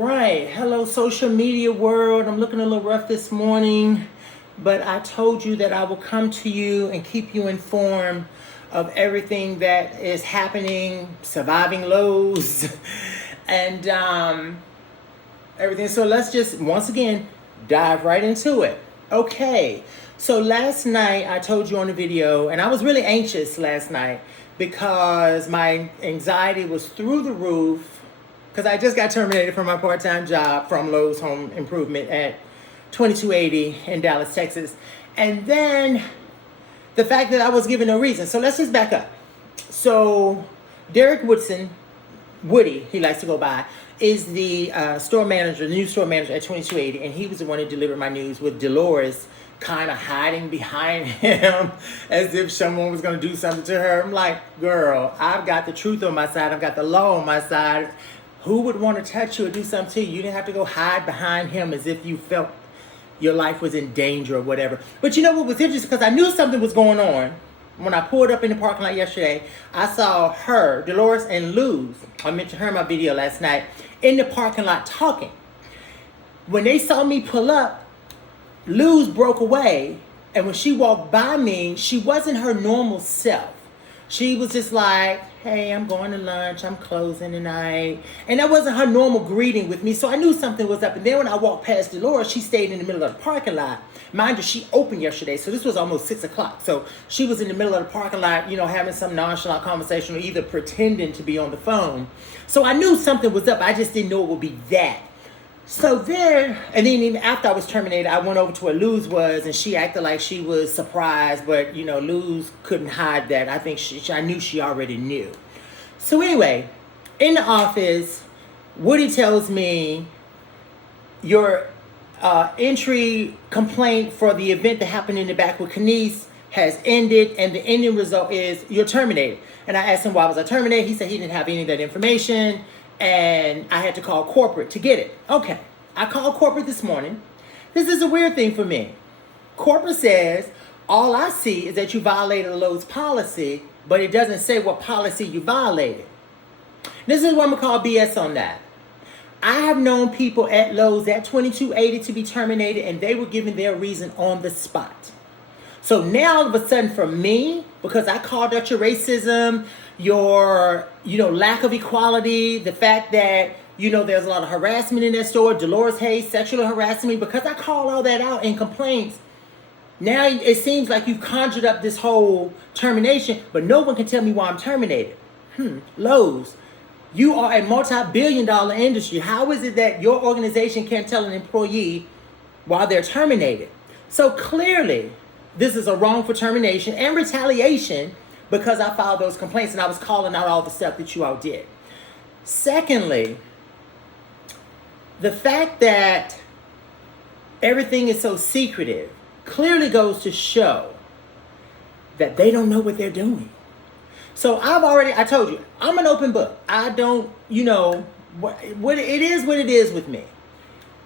right. Hello, social media world. I'm looking a little rough this morning, but I told you that I will come to you and keep you informed of everything that is happening, surviving lows, and everything. So let's just, once again, dive right into it. Okay. So last night, I told you on the video, and I was really anxious last night because my anxiety was through the roof because I just got terminated from my part-time job from Lowe's Home Improvement at 2280 in Dallas, Texas. And then the fact that I was given no reason. So let's just back up. So Derek Woodson, Woody, he likes to go by, is the store manager, the new store manager at 2280. And he was the one who delivered my news with Dolores kind of hiding behind him as if someone was going to do something to her. I'm like, girl, I've got the truth on my side. I've got the law on my side. Who would want to touch you or do something to you? You didn't have to go hide behind him as if you felt your life was in danger or whatever. But you know what was interesting? Because I knew something was going on. When I pulled up in the parking lot yesterday, I saw her, Dolores, and Luz, I mentioned her in my video last night, in the parking lot talking. When they saw me pull up, Luz broke away, and when she walked by me, she wasn't her normal self. She was just like, hey, I'm going to lunch, I'm closing tonight. And that wasn't her normal greeting with me, so I knew something was up. And then when I walked past Dolores, she stayed in the middle of the parking lot. Mind you, she opened yesterday, so this was almost 6 o'clock. So she was in the middle of the parking lot, you know, having some nonchalant conversation or either pretending to be on the phone. So I knew something was up, I just didn't know it would be that. So then, and then even after I was terminated, I went over to where Luz was, and she acted like she was surprised, but you know, Luz couldn't hide that. I think I knew she already knew. So anyway, in the office, Woody tells me your entry complaint for the event that happened in the back with Kenise has ended, and the ending result is you're terminated. And I asked him why was I terminated. He said he didn't have any of that information, and I had to call corporate to get it. Okay, I called corporate this morning. This is a weird thing for me. Corporate says, all I see is that you violated a Lowe's policy, but it doesn't say what policy you violated. This is what I'm gonna call BS on that. I have known people at Lowe's at 2280 to be terminated, and they were given their reason on the spot. So now all of a sudden for me, because I called out your racism, your, lack of equality, the fact that, there's a lot of harassment in that store, Dolores Hayes sexually harassing me, because I called all that out in complaints. Now it seems like you've conjured up this whole termination, but no one can tell me why I'm terminated. Lowe's, you are a multi-billion-dollar industry. How is it that your organization can't tell an employee why they're terminated? So clearly, this is a wrongful termination and retaliation because I filed those complaints and I was calling out all the stuff that you all did. Secondly, the fact that everything is so secretive clearly goes to show that they don't know what they're doing. So I told you, I'm an open book. I don't, what it is with me.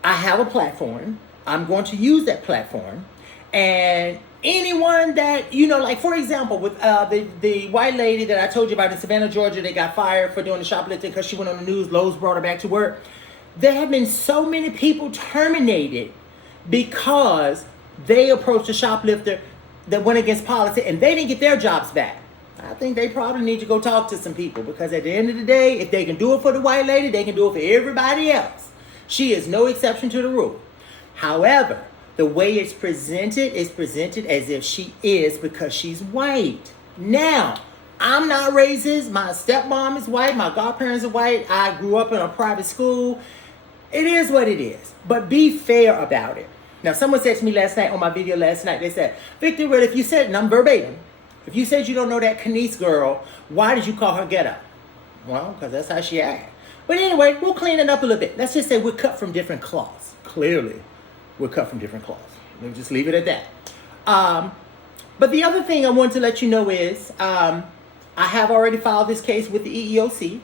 I have a platform. I'm going to use that platform. And anyone that, like for example, with the white lady that I told you about in Savannah, Georgia, that got fired for doing the shoplifting because she went on the news, Lowe's brought her back to work. There have been so many people terminated because they approached a shoplifter that went against policy and they didn't get their jobs back. I think they probably need to go talk to some people because at the end of the day, if they can do it for the white lady, they can do it for everybody else. She is no exception to the rule. However, the way it's presented is presented as if she is because she's white. Now, I'm not racist. My stepmom is white. My godparents are white. I grew up in a private school. It is what it is. But be fair about it. Now, someone said to me last night on my video last night, they said, Victor, well, if you said, and I'm verbatim, if you said you don't know that Kenise girl, why did you call her ghetto? Well, because that's how she acted. But anyway, we'll clean it up a little bit. Let's just say we're cut from different cloths. Clearly, we're cut from different cloths. Let me just leave it at that. But the other thing I want to let you know is I have already filed this case with the EEOC.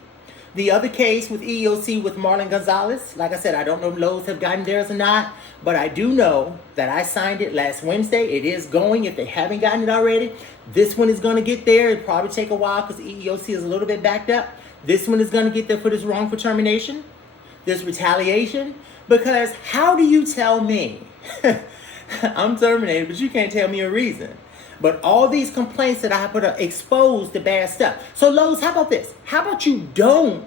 The other case with EEOC with Marlon Gonzalez, like I said, I don't know if Lowe's have gotten theirs or not, but I do know that I signed it last Wednesday. It is going if they haven't gotten it already. This one is going to get there. It'll probably take a while because EEOC is a little bit backed up. This one is going to get there for this wrongful termination. there's retaliation. Because how do you tell me I'm terminated, but you can't tell me a reason? But all these complaints that I put up expose the bad stuff. So Lowe's, how about this? How about you don't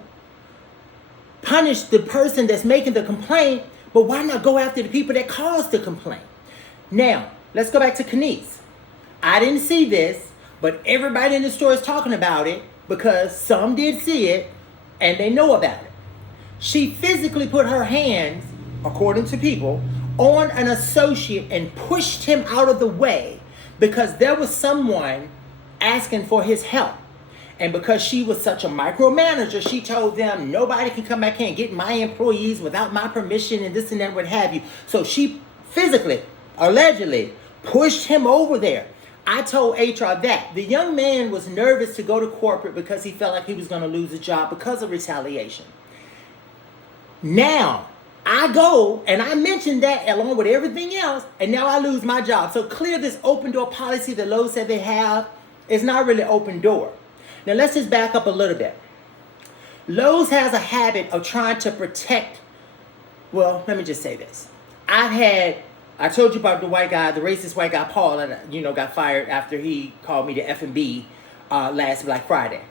punish the person that's making the complaint, but why not go after the people that caused the complaint? Now, let's go back to Kenice. I didn't see this, but everybody in the store is talking about it because some did see it and they know about it. She physically put her hands, according to people, on an associate and pushed him out of the way because there was someone asking for his help. And because she was such a micromanager, she told them, nobody can come back here and get my employees without my permission and this and that, what have you. So she physically, allegedly, pushed him over there. I told HR that. The young man was nervous to go to corporate because he felt like he was going to lose his job because of retaliation. Now, I go and I mentioned that along with everything else, and now I lose my job. So clear this open door policy that Lowe's said they have is not really open door. Now let's just back up a little bit. Lowe's has a habit of trying to protect, well, let me just say this. I told you about the white guy, the racist white guy, Paul, and got fired after he called me the F&B last Black Friday.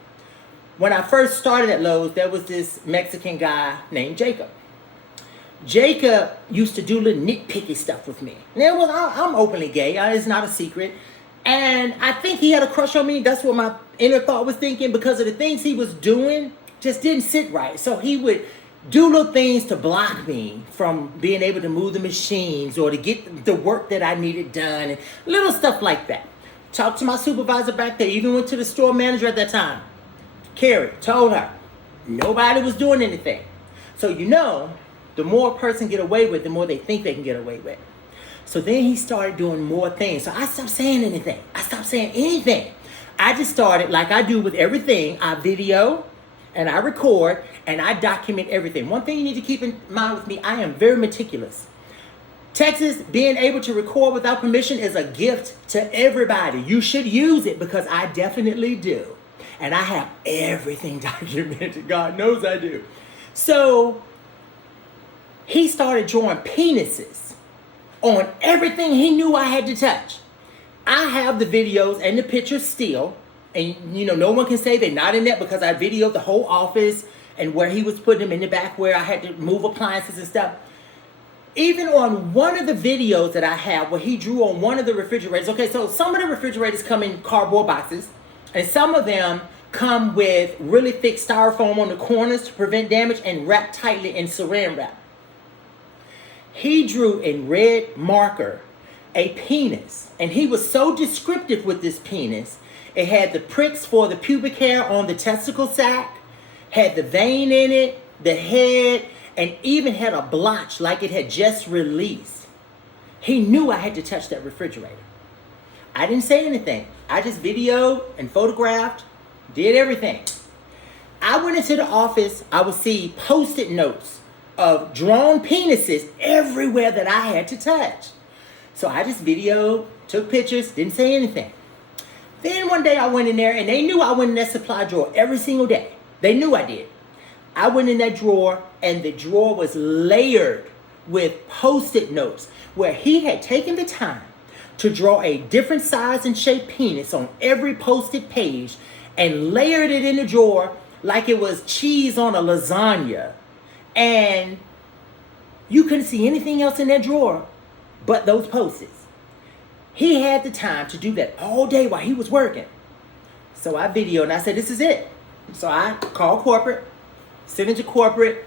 When I first started at Lowe's, there was this Mexican guy named Jacob. Jacob used to do little nitpicky stuff with me. Now, I'm openly gay. It's not a secret. And I think he had a crush on me. That's what my inner thought was thinking, because of the things he was doing just didn't sit right. So he would do little things to block me from being able to move the machines or to get the work that I needed done and little stuff like that. Talked to my supervisor back there, even went to the store manager at that time. Carrie, told her nobody was doing anything. So the more a person get away with, the more they think they can get away with. So then he started doing more things. So I stopped saying anything. I just started, like I do with everything, I video and I record and I document everything. One thing you need to keep in mind with me, I am very meticulous. Texas, being able to record without permission is a gift to everybody. You should use it because I definitely do. And I have everything documented. God knows I do. So he started drawing penises on everything he knew I had to touch. I have the videos and the pictures still. And, no one can say they're not in there because I videoed the whole office and where he was putting them in the back where I had to move appliances and stuff. Even on one of the videos that I have where he drew on one of the refrigerators. Okay, so some of the refrigerators come in cardboard boxes and some of them come with really thick styrofoam on the corners to prevent damage and wrapped tightly in saran wrap. He drew in red marker a penis, and he was so descriptive with this penis. It had the pricks for the pubic hair on the testicle sac, had the vein in it, the head, and even had a blotch like it had just released. He knew I had to touch that refrigerator. I didn't say anything. I just videoed and photographed, did everything. I went into the office, I would see Post-it notes of drawn penises everywhere that I had to touch. So I just videoed, took pictures, didn't say anything. Then one day I went in there and they knew I went in that supply drawer every single day. They knew I did. I went in that drawer and the drawer was layered with Post-it notes where he had taken the time to draw a different size and shape penis on every Post-it page and layered it in the drawer like it was cheese on a lasagna. And you couldn't see anything else in that drawer but those Post-its. He had the time to do that all day while he was working. So I videoed and I said, this is it. So I called corporate, sent it to corporate.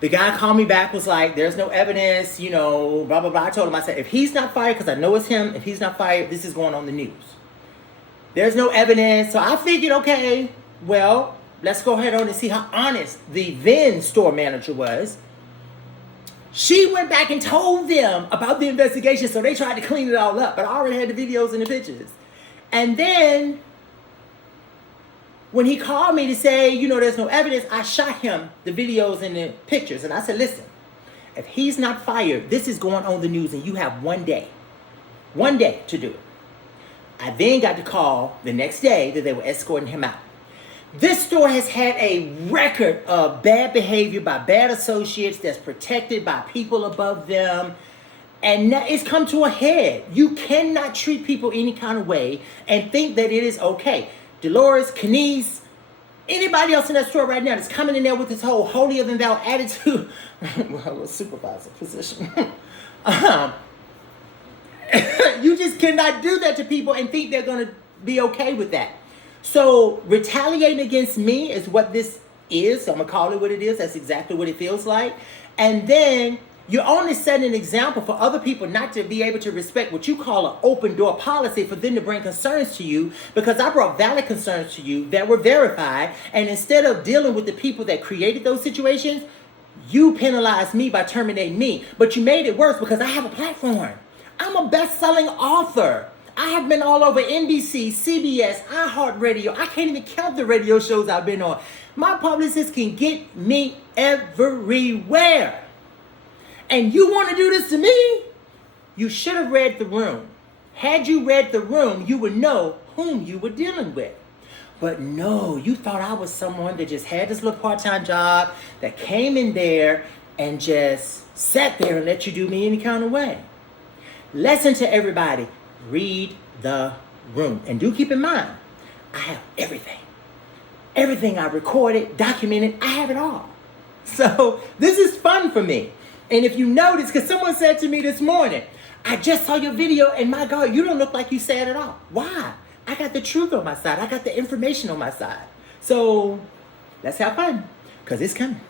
The guy called me back, was like, there's no evidence, blah, blah, blah. I told him, I said, if he's not fired, because I know it's him, if he's not fired, this is going on the news. There's no evidence. So I figured, okay, well, let's go ahead on and see how honest the then store manager was. She went back and told them about the investigation, so they tried to clean it all up. But I already had the videos and the pictures. And then, when he called me to say, there's no evidence, I shot him the videos and the pictures. And I said, listen, if he's not fired, this is going on the news and you have one day to do it. I then got the call the next day that they were escorting him out. This store has had a record of bad behavior by bad associates that's protected by people above them. And now it's come to a head. You cannot treat people any kind of way and think that it is okay. Dolores, Kenise, anybody else in that store right now that's coming in there with this whole holier than thou attitude, well, a supervisor position. You just cannot do that to people and think they're going to be okay with that. So retaliating against me is what this is. So I'm going to call it what it is. That's exactly what it feels like. And then you're only setting an example for other people not to be able to respect what you call an open door policy for them to bring concerns to you, because I brought valid concerns to you that were verified. And instead of dealing with the people that created those situations, you penalized me by terminating me. But you made it worse because I have a platform. I'm a best-selling author. I have been all over NBC, CBS, iHeartRadio. I can't even count the radio shows I've been on. My publicist can get me everywhere. And you want to do this to me? You should have read the room. Had you read the room, you would know whom you were dealing with. But no, you thought I was someone that just had this little part-time job, that came in there and just sat there and let you do me any kind of way. Lesson to everybody, read the room. And do keep in mind, I have everything. Everything I recorded, documented, I have it all. So this is fun for me. And if you notice, because someone said to me this morning, I just saw your video and my God, you don't look like you sad at all. Why? I got the truth on my side. I got the information on my side. So let's have fun, because it's coming.